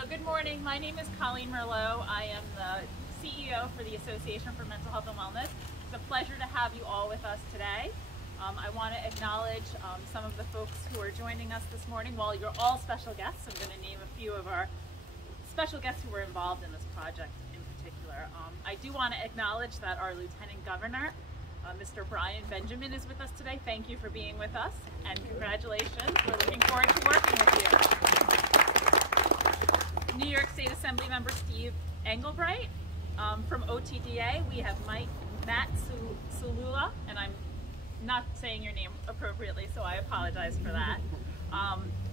So good morning, my name is Colleen Merlot. I am the CEO for the Association for Mental Health and Wellness. It's a pleasure to have you all with us today. I want to acknowledge some of the folks who are joining us this morning. While you're all special guests, I'm going to name a few of our special guests who were involved in this project in particular. I do want to acknowledge that our Lieutenant Governor, Mr. Brian Benjamin, is with us today. Thank you for being with us, and congratulations. We're looking forward to working with you. New York State Assembly Member Steve Engelbright. From OTDA, we have Matt Sulula, and I'm not saying your name appropriately, so I apologize for that.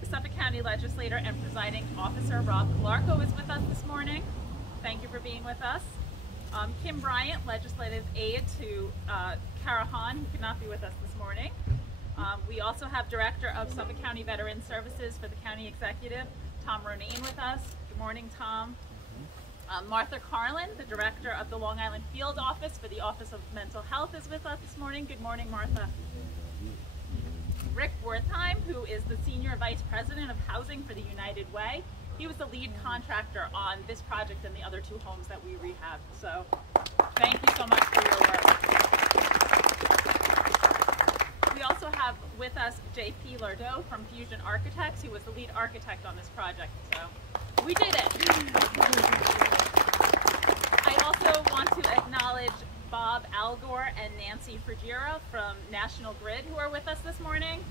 Suffolk County Legislator and Presiding Officer Rob Calarco is with us this morning. Thank you for being with us. Kim Bryant, Legislative Aide to Kara Hahn, who could not be with us this morning. We also have Director of Suffolk County Veteran Services for the County Executive, Tom Ronayne, with us. Good morning, Tom. Martha Carlin, the Director of the Long Island Field Office for the Office of Mental Health, is with us this morning. Good morning, Martha. Rick Wertheim, who is the Senior Vice President of Housing for the United Way. He was the lead contractor on this project and the other two homes that we rehabbed. So thank you so much for your work. We also have with us JP Lardeau from Fusion Architects, who was the lead architect on this project. So we did it. I also want to acknowledge Bob Algor and Nancy Frigiera from National Grid, who are with us this morning.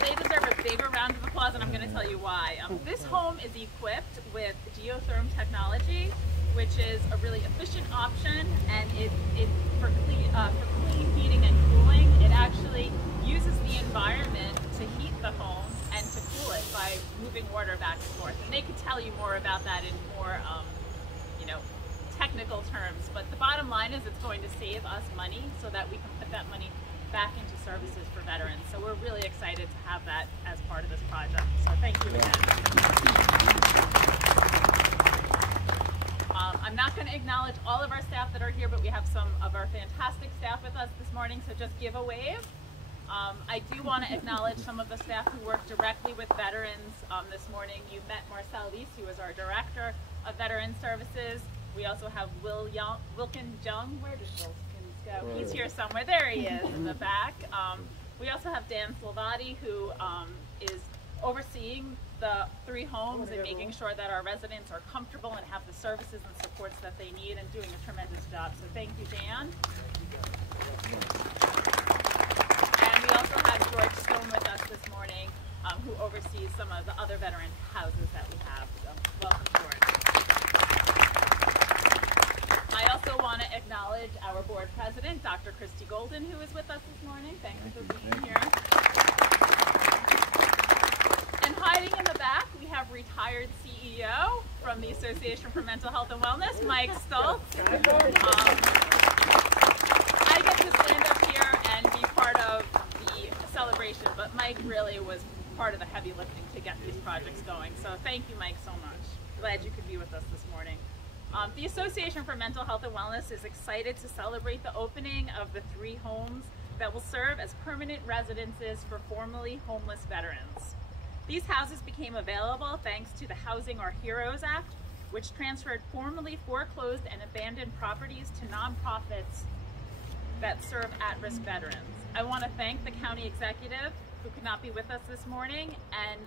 They deserve a bigger round of applause, and I'm going to tell you why. This home is equipped with geothermal technology, which is a really efficient option, and for clean heating and cooling, it actually uses the environment to heat the home and to cool it by moving water back and forth. And they could tell you more about that in more, technical terms. But the bottom line is it's going to save us money so that we can put that money back into services for veterans. So we're really excited to have that as part of this project. So thank you again. I'm not going to acknowledge all of our staff that are here, but we have some of our fantastic staff with us this morning, so just give a wave. I do want to acknowledge some of the staff who work directly with veterans this morning. You met Marcel Leese, who is our Director of Veteran Services. We also have Wilkin Jung. Where does Wilkins go? He's here somewhere. There he is in the back. We also have Dan Slovati, who is overseeing the three homes and making sure that our residents are comfortable and have the services and supports that they need, and doing a tremendous job. So thank you, Dan. And we also have George Stone with us this morning, who oversees some of the other veteran houses that we have. So welcome, George. I also want to acknowledge our board president, Dr. Christy Golden, who is with us this morning. Thank you for being here. And hiding in the back, we have retired CEO from the Association for Mental Health and Wellness, Mike Stoltz. I get to stand up here and be part of the celebration, but Mike really was part of the heavy lifting to get these projects going. So thank you, Mike, so much. Glad you could be with us this morning. The Association for Mental Health and Wellness is excited to celebrate the opening of the three homes that will serve as permanent residences for formerly homeless veterans. These houses became available thanks to the Housing Our Heroes Act, which transferred formerly foreclosed and abandoned properties to nonprofits that serve at-risk veterans. I want to thank the County Executive, who could not be with us this morning, and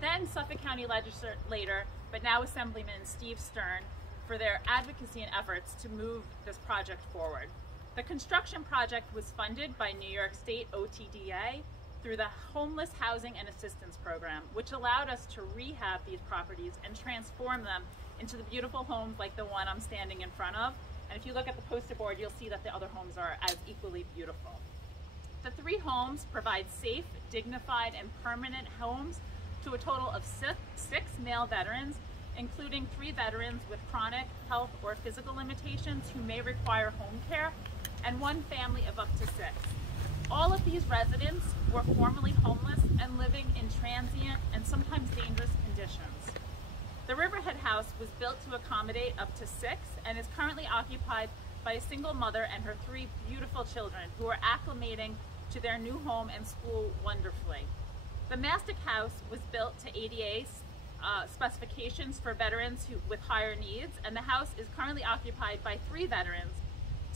then Suffolk County Legislator, but now Assemblyman Steve Stern, for their advocacy and efforts to move this project forward. The construction project was funded by New York State OTDA through the Homeless Housing and Assistance Program, which allowed us to rehab these properties and transform them into the beautiful homes like the one I'm standing in front of. And if you look at the poster board, you'll see that the other homes are as equally beautiful. The three homes provide safe, dignified, and permanent homes to a total of six male veterans, including 3 veterans with chronic health or physical limitations who may require home care, and 1 family of up to 6. All of these residents were formerly homeless and living in transient and sometimes dangerous conditions. The Riverhead House was built to accommodate up to 6 and is currently occupied by a single mother and her 3 beautiful children who are acclimating to their new home and school wonderfully. The Mastic House was built to ADA specifications for veterans with higher needs, and the house is currently occupied by 3 veterans,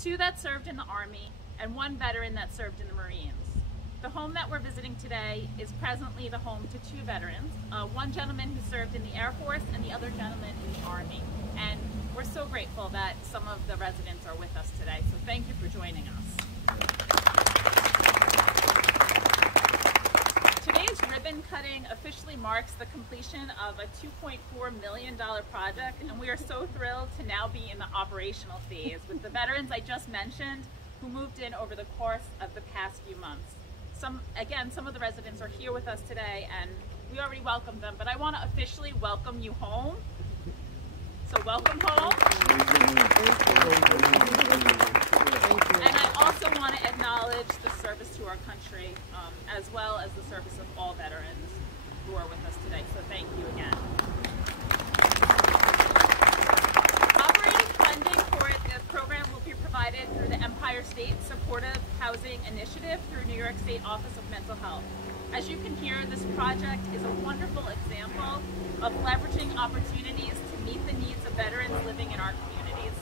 2 that served in the Army and 1 veteran that served in the Marines. The home that we're visiting today is presently the home to 2 veterans, one gentleman who served in the Air Force and the other gentleman in the Army. And we're so grateful that some of the residents are with us today, so thank you for joining us. Today's ribbon cutting officially marks the completion of a $2.4 million project, and we are so thrilled to now be in the operational phase with the veterans I just mentioned who moved in over the course of the past few months. Some of the residents are here with us today, and we already welcomed them, but I want to officially welcome you home. So welcome home. And I also want to acknowledge the service to our country, as well as the service of all veterans who are with us today. So thank you again. Operating funding for the program will be provided through the Empire State Supportive Housing Initiative through New York State Office of Mental Health. As you can hear, this project is a wonderful example of leveraging opportunities to meet the needs of veterans living in our communities.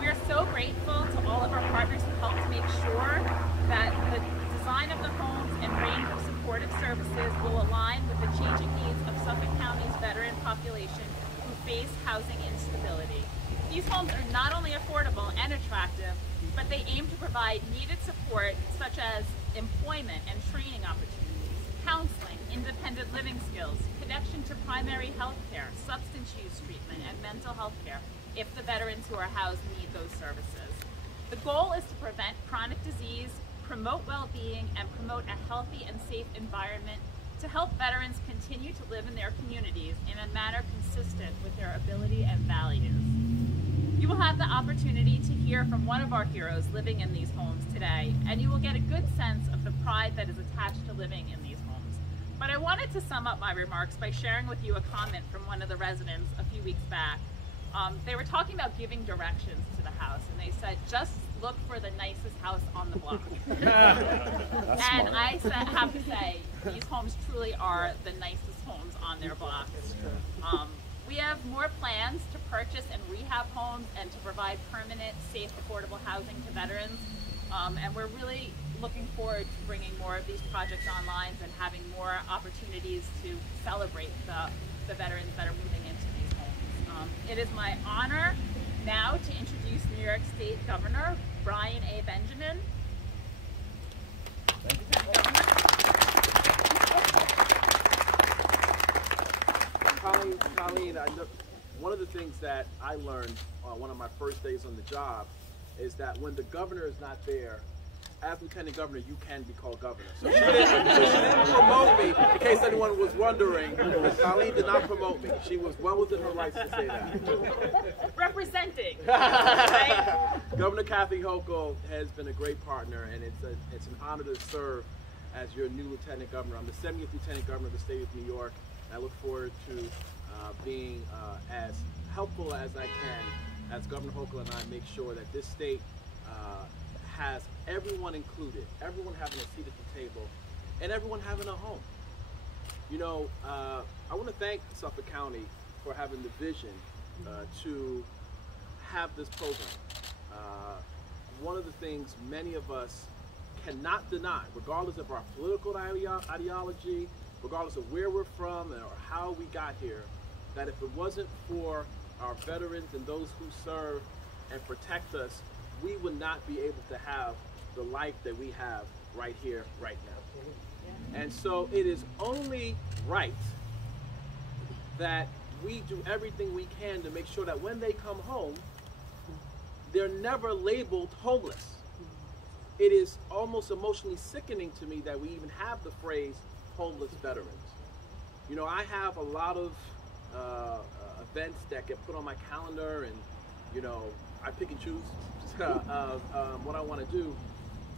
We are so grateful to all of our partners who helped make sure that the design of the homes and range of supportive services will align with the changing needs of Suffolk County's veteran population who face housing instability. These homes are not only affordable and attractive, but they aim to provide needed support such as employment and training opportunities, counseling, independent living skills, connection to primary health care, substance use treatment, and mental health care if the veterans who are housed need those services. The goal is to prevent chronic disease, promote well-being, and promote a healthy and safe environment to help veterans continue to live in their communities in a manner consistent with their ability and values. You will have the opportunity to hear from one of our heroes living in these homes today, and you will get a good sense of the pride that is attached to living in these homes. But I wanted to sum up my remarks by sharing with you a comment from one of the residents a few weeks back. They were talking about giving directions to the house, and they said, just look for the nicest house on the block. And I have to say, these homes truly are the nicest homes on their blocks. We have more plans to purchase and rehab homes and to provide permanent, safe, affordable housing to veterans. And we're really looking forward to bringing more of these projects online and having more opportunities to celebrate the veterans that are moving into these homes. It is my honor now to introduce New York State Governor Brian A. Benjamin. Colleen, one of the things that I learned on one of my first days on the job is that when the governor is not there, as Lieutenant Governor, you can be called governor. So she didn't promote me, in case anyone was wondering. Colleen did not promote me. She was well within her rights to say that. Representing, right? Governor Kathy Hochul has been a great partner, and it's an honor to serve as your new Lieutenant Governor. I'm the 70th Lieutenant Governor of the state of New York. I look forward to being as helpful as I can as Governor Hochul and I make sure that this state has everyone included, everyone having a seat at the table, and everyone having a home. You know, I want to thank Suffolk County for having the vision to have this program. One of the things many of us cannot deny, regardless of our political ideology, regardless of where we're from or how we got here, that if it wasn't for our veterans and those who serve and protect us, we would not be able to have the life that we have right here, right now. And so it is only right that we do everything we can to make sure that when they come home, they're never labeled homeless. It is almost emotionally sickening to me that we even have the phrase homeless veterans. You know, I have a lot of events that get put on my calendar, and you know, I pick and choose what I want to do,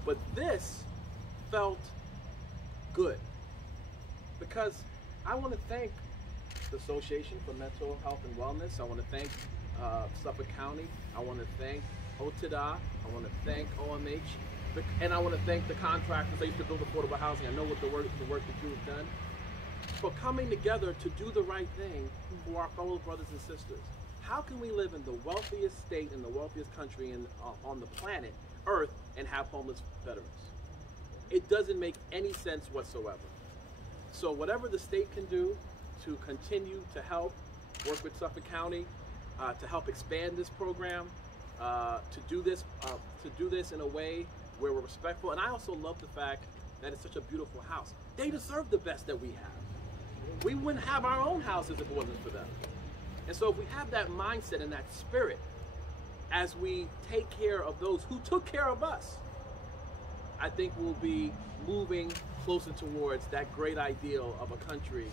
but this felt good because I want to thank the Association for Mental Health and Wellness. I want to thank Suffolk County. I want to thank OTDA. I want to thank OMH, and I want to thank the contractors. I used to build affordable housing. I know what the work that you have done. but coming together to do the right thing for our fellow brothers and sisters. How can we live in the wealthiest state and the wealthiest country on the planet, Earth, and have homeless veterans? It doesn't make any sense whatsoever. So whatever the state can do to continue to help work with Suffolk County to help expand this program, to do this in a way where we're respectful. And I also love the fact that it's such a beautiful house. They deserve the best that we have. We wouldn't have our own houses if it wasn't for them. And so if we have that mindset and that spirit as we take care of those who took care of us, I think we'll be moving closer towards that great ideal of a country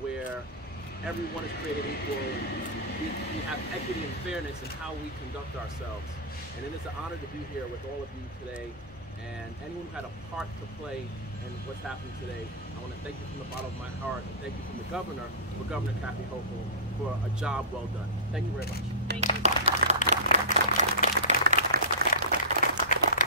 where everyone is created equal and we have equity and fairness in how we conduct ourselves. And it is an honor to be here with all of you today, and anyone who had a part to play in what's happening today. I want to thank you from the bottom of my heart, and thank you from the governor, for Governor Kathy Hochul, for a job well done. Thank you very much. Thank you.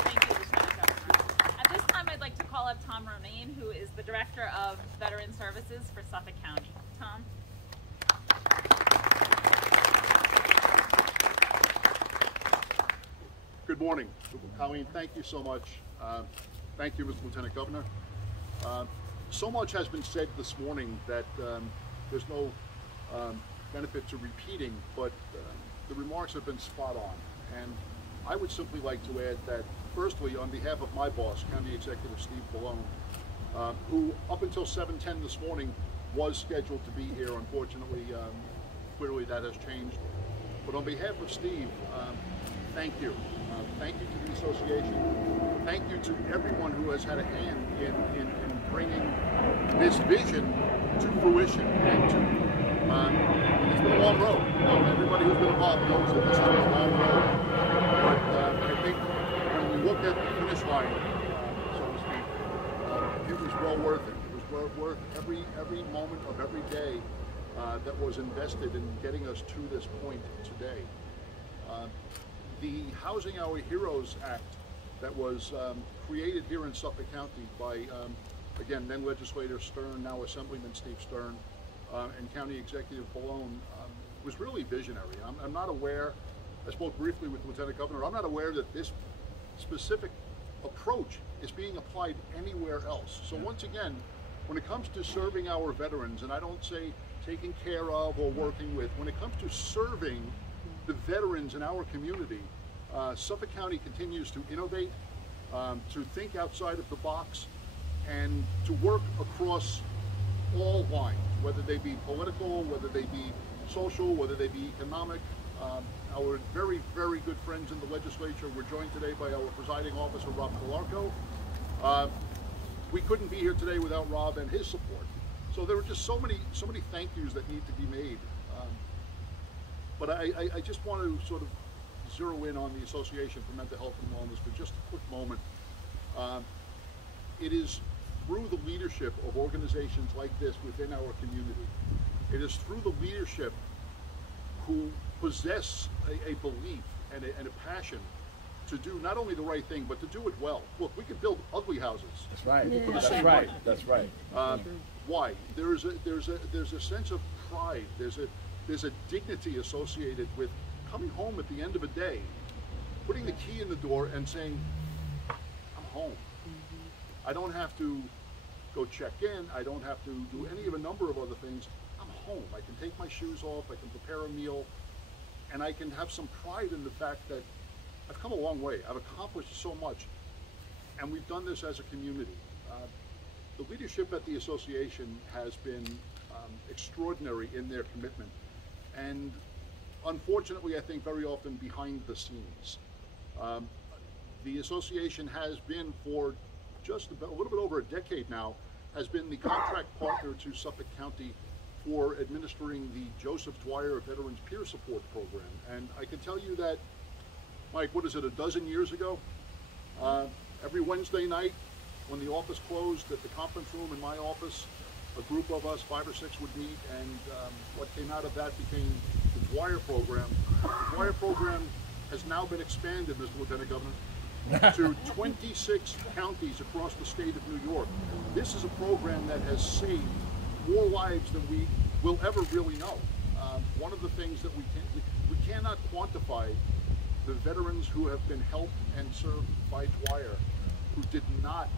Thank you, Lieutenant Governor. At this time, I'd like to call up Tom Romaine, who is the Director of Veteran Services for Suffolk County. Tom. Good morning. Colleen, thank you so much. Thank you, Mr. Lieutenant Governor. So much has been said this morning that there's no benefit to repeating, but the remarks have been spot on. And I would simply like to add that, firstly, on behalf of my boss, County Executive Steve Ballone, who up until 7:10 this morning was scheduled to be here, unfortunately, clearly that has changed. But on behalf of Steve, thank you. Thank you to the association. Thank you to everyone who has had a hand in bringing this vision to fruition. And to, it's been a long road. Everybody who's been involved knows that this has been a long road. But I think when we look at the finish line, so to speak, it was well worth it. It was worth every moment of every day that was invested in getting us to this point today. The Housing Our Heroes Act that was created here in Suffolk County by, again, then Legislator Stern, now Assemblyman Steve Stern, and County Executive Ballone, was really visionary. I'm not aware, I spoke briefly with Lieutenant Governor, I'm not aware that this specific approach is being applied anywhere else. So once again, when it comes to serving our veterans, and I don't say taking care of or working with, when it comes to serving the veterans in our community, Suffolk County continues to innovate, to think outside of the box, and to work across all lines, whether they be political, whether they be social, whether they be economic. Our very, very good friends in the legislature were joined today by our presiding officer, Rob Calarco. We couldn't be here today without Rob and his support. So there were just so many thank yous that need to be made. But I just want to sort of zero in on the Association for Mental Health and Wellness for just a quick moment. It is through the leadership of organizations like this within our community. It is through the leadership who possess a belief and a passion to do not only the right thing, but to do it well. Look, we can build ugly houses. That's right. For the That's same right. money. That's right. Why? There's a sense of pride. There's a dignity associated with coming home at the end of a day, putting the key in the door and saying, I'm home. I don't have to go check in. I don't have to do any of a number of other things. I'm home. I can take my shoes off. I can prepare a meal. And I can have some pride in the fact that I've come a long way. I've accomplished so much. And we've done this as a community. The leadership at the association has been extraordinary in their commitment. And unfortunately, I think very often behind the scenes. The association has been for just a little bit over a decade now, has been the contract partner to Suffolk County for administering the Joseph Dwyer Veterans Peer Support Program. And I can tell you that, Mike, what is it, a dozen years ago? Every Wednesday night when the office closed at the conference room in my office, a group of us, 5 or 6, would meet, and what came out of that became the Dwyer program. The Dwyer program has now been expanded, Mr. Lieutenant Governor, to 26 counties across the state of New York. This is a program that has saved more lives than we will ever really know. One of the things that we cannot quantify the veterans who have been helped and served by Dwyer, who did not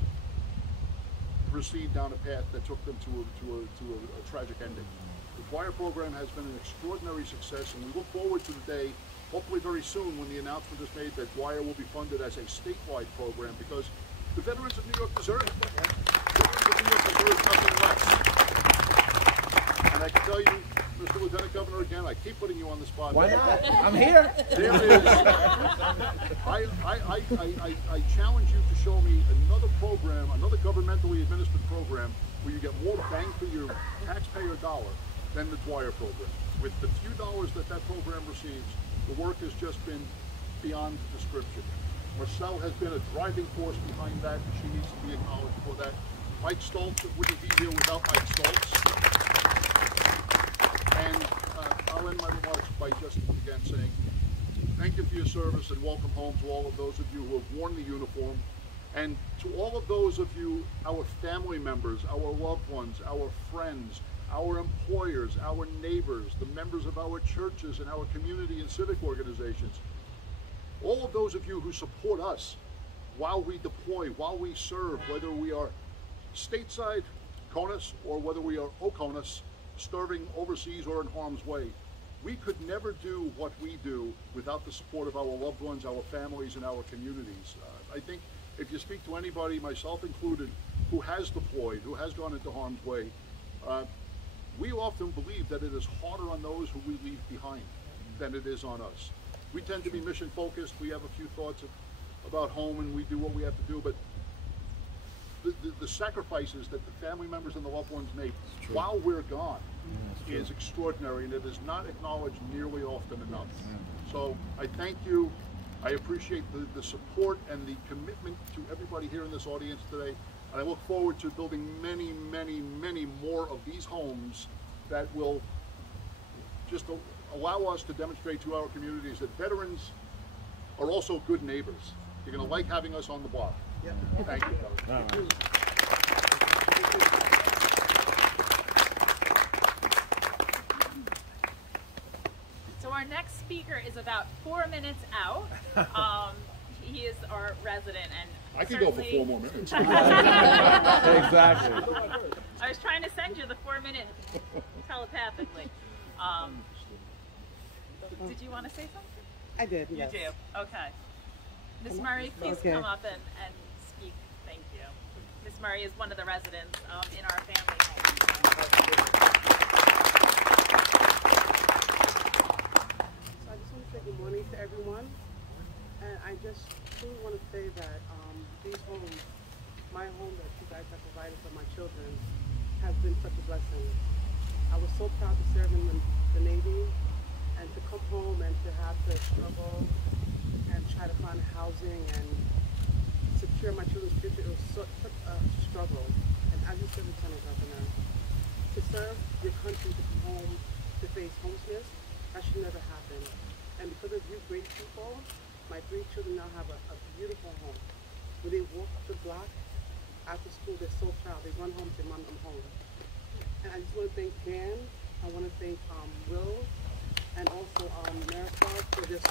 proceed down a path that took them to a tragic ending. The Dwyer program has been an extraordinary success, and we look forward to the day, hopefully very soon, when the announcement is made that Dwyer will be funded as a statewide program, because the veterans of New York deserve it. Veterans of New York deserve nothing less. And I can tell you, Mr. Lieutenant Governor, again, I keep putting you on the spot. Why not? I'm here. There is. I challenge you to show me another program, another governmentally administered program, where you get more bang for your taxpayer dollar than the Dwyer program. With the few dollars that program receives, the work has just been beyond description. Marcel has been a driving force behind that. She needs to be acknowledged for that. Mike Stoltz wouldn't be here without Mike Stoltz. And I'll end my remarks by just again saying thank you for your service and welcome home to all of those of you who have worn the uniform, and to all of those of you, our family members, our loved ones, our friends, our employers, our neighbors, the members of our churches and our community and civic organizations, all of those of you who support us while we deploy, while we serve, whether we are stateside, CONUS, or whether we are OCONUS, serving overseas or in harm's way. We could never do what we do without the support of our loved ones, our families, and our communities. I think if you speak to anybody, myself included, who has deployed, who has gone into harm's way, we often believe that it is harder on those who we leave behind than it is on us. We tend to be mission focused. We have a few thoughts about home, and we do what we have to do, but the sacrifices that the family members and the loved ones make while we're gone is extraordinary, and it is not acknowledged nearly often enough. So I thank you. I appreciate the support and the commitment to everybody here in this audience today. And I look forward to building many, many, many more of these homes that will just allow us to demonstrate to our communities that veterans are also good neighbors. You're going to like having us on the block. Yep. Thank you, fellas. So our next speaker is about 4 minutes out. He is our resident, and I can go for 4 more minutes. Exactly. I was trying to send you the 4 minute telepathically. Did you want to say something? I did, You yes. do? Okay. Ms. Murray, please come up and speak. Thank you. Ms. Murray is one of the residents in our family home. So I just want to say good morning to everyone. And I just truly want to say that these homes, my home that you guys have provided for my children, has been such a blessing. I was so proud to serve in the Navy, and to come home and to have to struggle and try to find housing and secure my children's future. It was such a struggle. And as you said, Lieutenant Governor, to serve your country, to come home, to face homelessness, that should never happen. And because of you great people, my 3 children now have a beautiful home. When they walk up the block after school, they're so proud. They run home and say, Mom, I'm home. And I just want to thank Dan. I want to thank Will, and also Marisol for just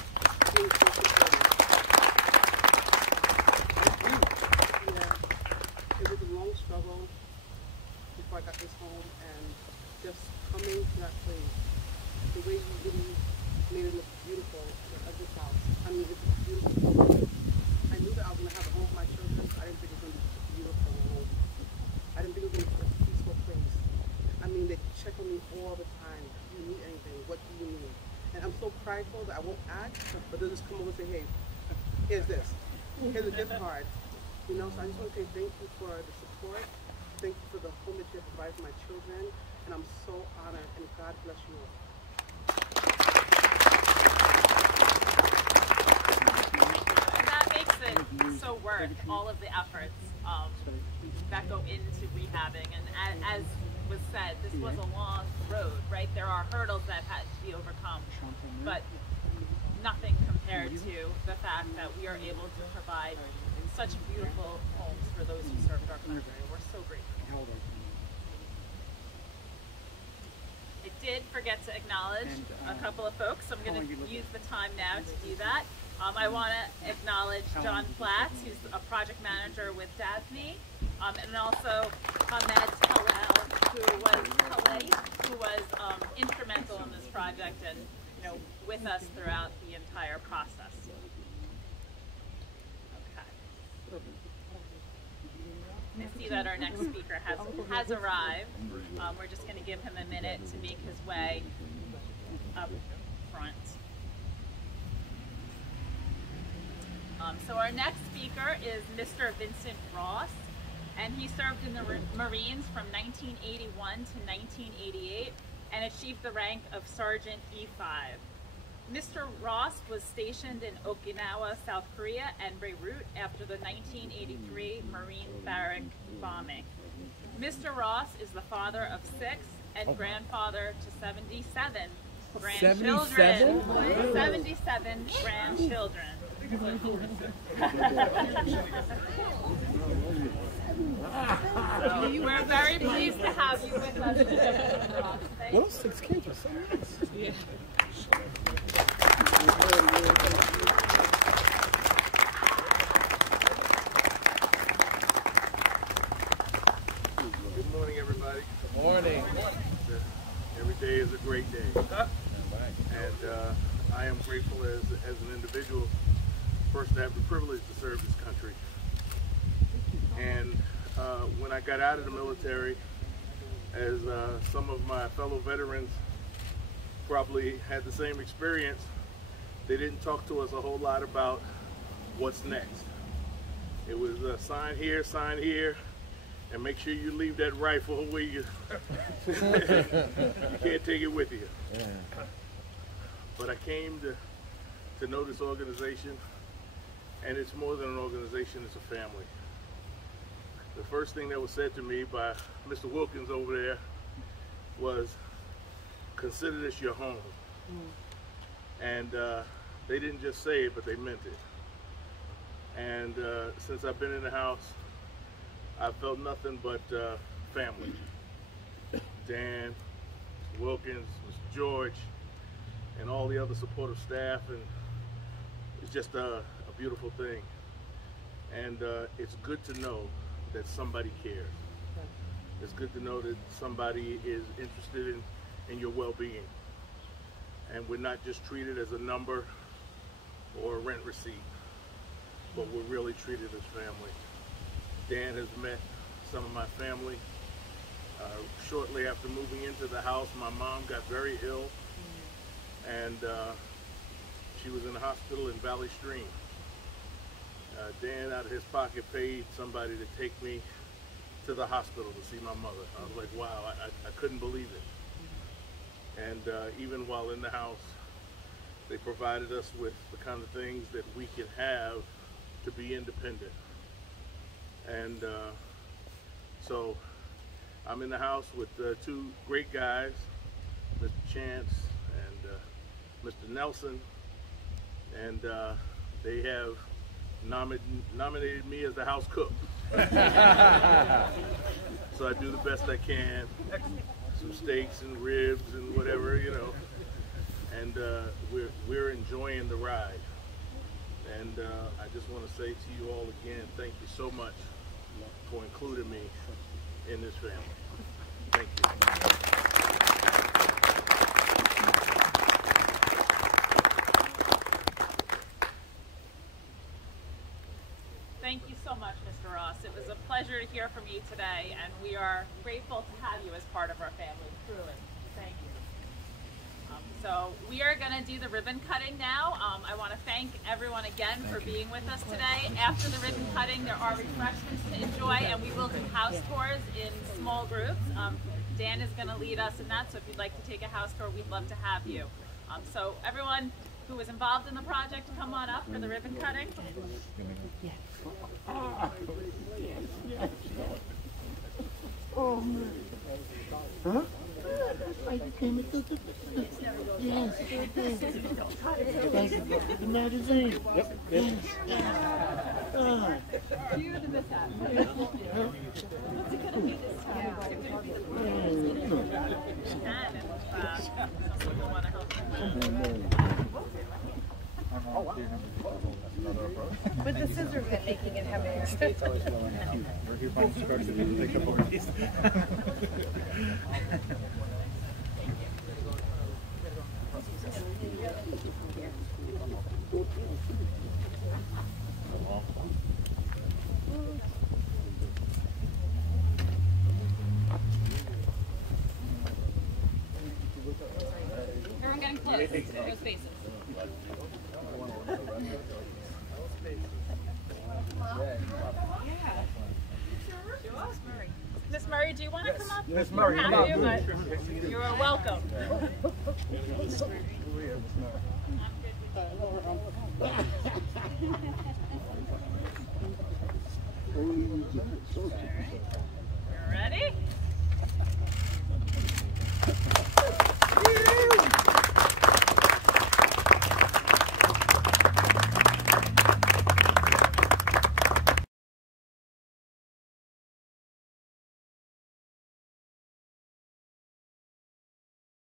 being so supportive. Yeah, it was a long struggle before I got this home, and just coming to that place, the way you really made it look beautiful at this house. I mean, it's beautiful. I knew that I was going to have a home for my children. I didn't think it was going to be a beautiful home. I didn't think it was going to be a peaceful place. I mean, they check on me all the time. Do you need anything? What do you need? And I'm so prideful that I won't ask, but they'll just come over and say, hey, here's this. Here's a gift card. You know, so I just want to say thank you for the support. Thank you for the home that you have provided for my children. And I'm so honored, and God bless you all. And that makes it so worth all of the efforts that go into rehabbing. And as was said, this was a long road, right? There are hurdles that had to be overcome, but nothing compares compared to the fact that we are able to provide such beautiful homes for those who served our country. We're so grateful. I did forget to acknowledge a couple of folks, so I'm going to use the time now to do that. I want to acknowledge John Platts, who's a project manager with DASME, and also Ahmed Khalil, who was instrumental in this project and with us throughout the entire process. Okay. I see that our next speaker has arrived. We're just going to give him a minute to make his way up front. So our next speaker is Mr. Vincent Ross, and he served in the Marines from 1981 to 1988 and achieved the rank of Sergeant E5. Mr. Ross was stationed in Okinawa, South Korea and Beirut after the 1983 Marine barrack bombing. Mr. Ross is the father of 6 and grandfather to 77 grandchildren. 77 grandchildren. So we're very pleased to have you with us today, Mr. Ross. Those 6 kids are so nice. Yeah. Good morning, everybody. Good morning. Every day is a great day. And I am grateful as an individual, first to have the privilege to serve this country. And when I got out of the military, as some of my fellow veterans probably had the same experience, they didn't talk to us a whole lot about what's next. It was sign here, and make sure you leave that rifle where you can't take it with you. Yeah. But I came to know this organization, and it's more than an organization, it's a family. The first thing that was said to me by Mr. Wilkins over there was, consider this your home. And they didn't just say it, but they meant it. And since I've been in the house, I've felt nothing but family. Dan, Wilkins, Mr. George, and all the other supportive staff, and it's just a beautiful thing. And it's good to know that somebody cares. It's good to know that somebody is interested in your well-being. And we're not just treated as a number or a rent receipt, but we're really treated as family. Dan has met some of my family. Shortly after moving into the house, my mom got very ill, and she was in the hospital in Valley Stream. Dan, out of his pocket, paid somebody to take me to the hospital to see my mother. I was like, wow, I couldn't believe it. And even while in the house, they provided us with the kind of things that we could have to be independent. And so I'm in the house with 2 great guys, Mr. Chance and Mr. Nelson, and they have nominated me as the house cook. So I do the best I can, some steaks and ribs and whatever, you know. And we're enjoying the ride. And I just want to say to you all again, thank you so much for including me in this family. Thank you. Thank you so much, Mr. Ross. It was a pleasure to hear from you today, and we are grateful to have you as part of our family, truly. Thank you. So we are going to do the ribbon cutting now. I want to thank everyone again for being with us today. After the ribbon cutting, there are refreshments to enjoy, and we will do house tours in small groups. Dan is going to lead us in that, so if you'd like to take a house tour, we'd love to have you. So everyone who was involved in the project, come on up for the ribbon cutting. Huh? I came into the... Yes. The magazine. Yep. You're the mishap. What's it gonna be this time? Some people want to help. With the scissors and making it heavier. Everyone getting close. No spaces. Miss Murray, do you want to come up? Miss Murray, you come have up. to, but you're welcome.